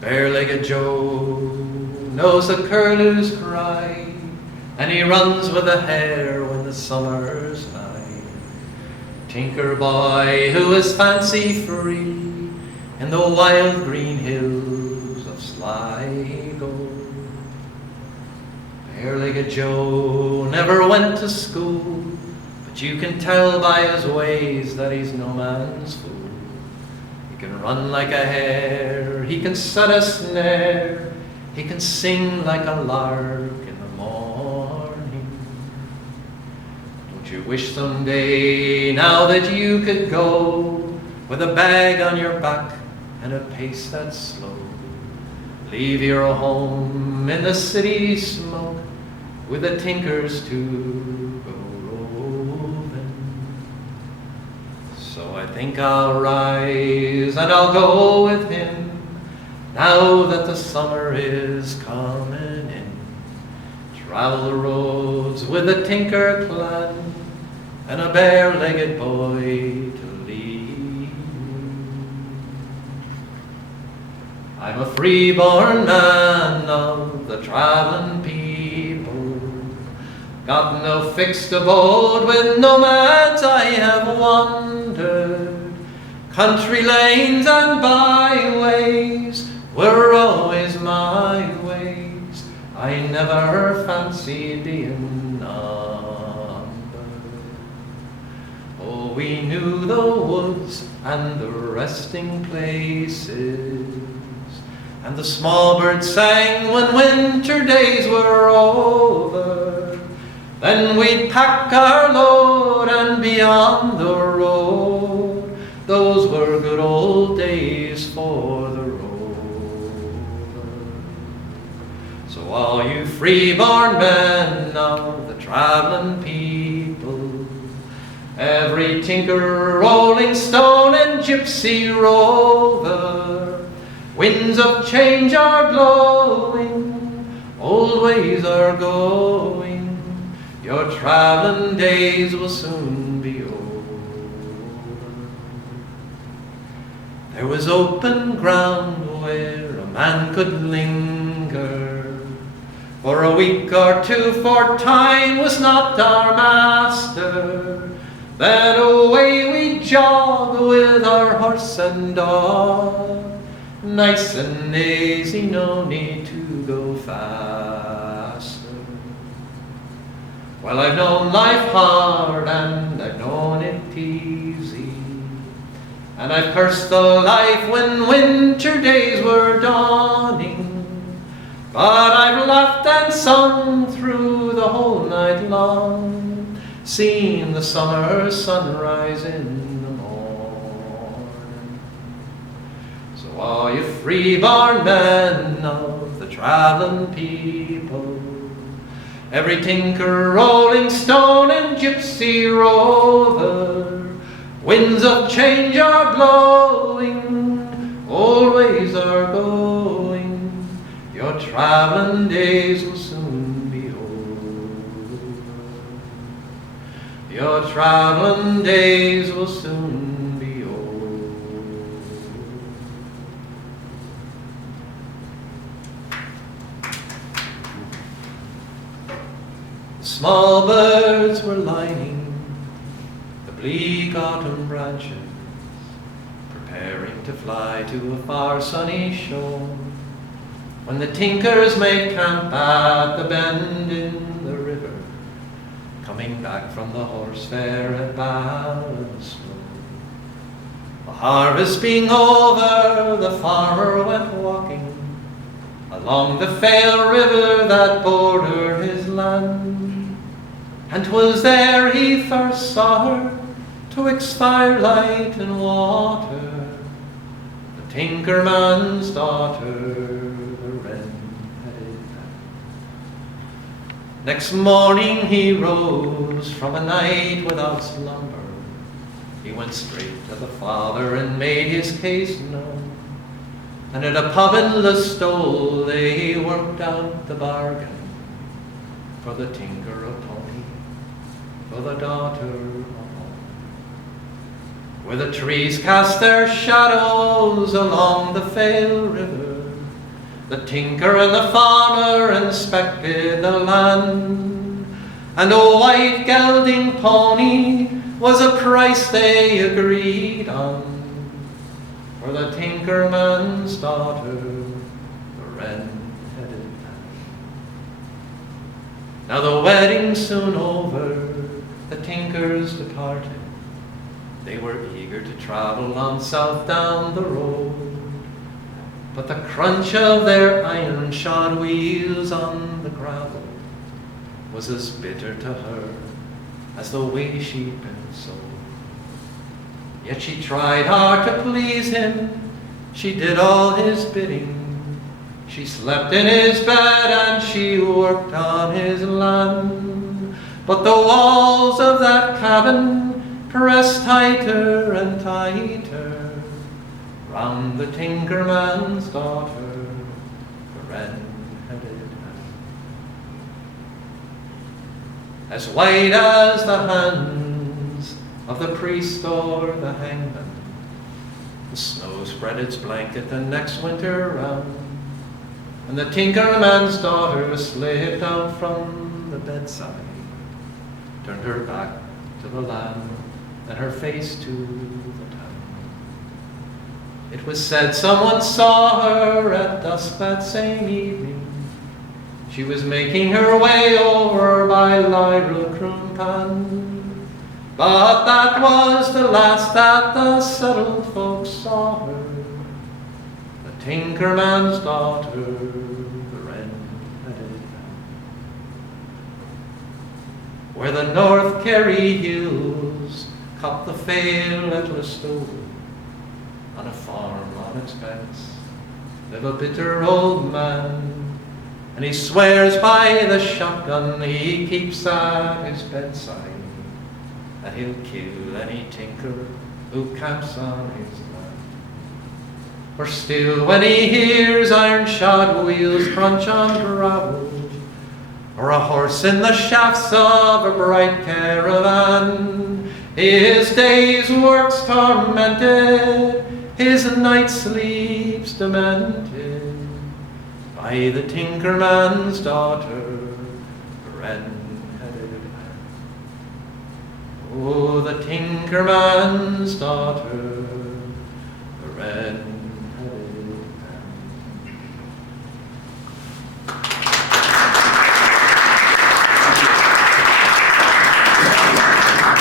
Bare-legged Joe knows the curlew's cry, and he runs with the hare when the summer's nigh. Tinker boy who is fancy-free in the wild green hills of Sligo. Bare-legged Joe never went to school, but you can tell by his ways that he's no man's fool. He can run like a hare, he can set a snare, he can sing like a lark in the morning. Don't you wish someday now that you could go with a bag on your back and a pace that's slow? Leave your home in the city smoke with the tinkers to go roving. So I think I'll rise and I'll go with him now that the summer is coming in. Travel the roads with a tinker clan and a bare-legged boy to lead me. I'm a free-born man of the travelling people, got no fixed abode, with nomads I have wandered. Country lanes and byways were always my ways, I never fancied being numbered. Oh, we knew the woods and the resting places, and the small birds sang when winter days were over. Then we'd pack our load and be on the road. Those were good old days for the rover. So all you free-born men of the travelling people, every tinker, rolling stone and gypsy rover, winds of change are blowing, old ways are going, your travelling days will soon be over. There was open ground where a man could linger for a week or two, for time was not our master. Then away we jog with our horse and dog, nice and easy, no need to go faster. Well, I've known life hard and I've known it easy, and I've cursed the life when winter days were dawning, but I've laughed and sung through the whole night long, seen the summer sunrise in the morning. So all you free-born men of the travelling people, every tinker, rolling stone and gypsy rover, winds of change are blowing, old ways are going, your travelling days will soon be over. Your travelling days will soon be over. Small birds were lining the bleak autumn branches, preparing to fly to a far sunny shore, when the tinkers made camp at the bend in the river, coming back from the horse fair at Ballinasloe. The harvest being over, the farmer went walking along the Fale River that bordered his land, and 'twas there he first saw her, twixt firelight and water, the tinker man's daughter, the wren-headed hen. Next morning he rose from a night without slumber. He went straight to the father and made his case known, and at a pub in Listowel they worked out the bargain for the tinker of Pony, for the daughter of home. Where the trees cast their shadows along the Fale River, The tinker and the farmer inspected the land, and a white gelding pony was a price they agreed on for the tinkerman's daughter, the wren-headed man. Now the wedding's soon over, the tinkers departed. They were eager to travel on south down the road, but the crunch of their iron-shod wheels on the gravel was as bitter to her as the way she'd been sold. Yet she tried hard to please him, she did all his bidding. She slept in his bed and she worked on his land. But the walls of that cabin pressed tighter and tighter round the tinkerman's daughter, the wren-headed man. As white as the hands of the priest or the hangman, the snow spread its blanket the next winter round, and the tinkerman's daughter slipped out from the bedside, turned her back to the land and her face to the town. It was said someone saw her at dusk that same evening. She was making her way over by Lyra Croompan, but that was the last that the settled folks saw her, the tinkerman's daughter, the wren-headed man. Where the North Kerry hills cut the Fail at Listowel, on a farm on its banks live a bitter old man, and he swears by the shotgun he keeps at his bedside that he'll kill any tinker who camps on his land. For still when he hears iron-shod wheels crunch on gravel, or a horse in the shafts of a bright caravan, his day's work's tormented, his night sleeps demented by the tinkerman's daughter, the wren-headed man. Oh, the tinkerman's daughter, the wren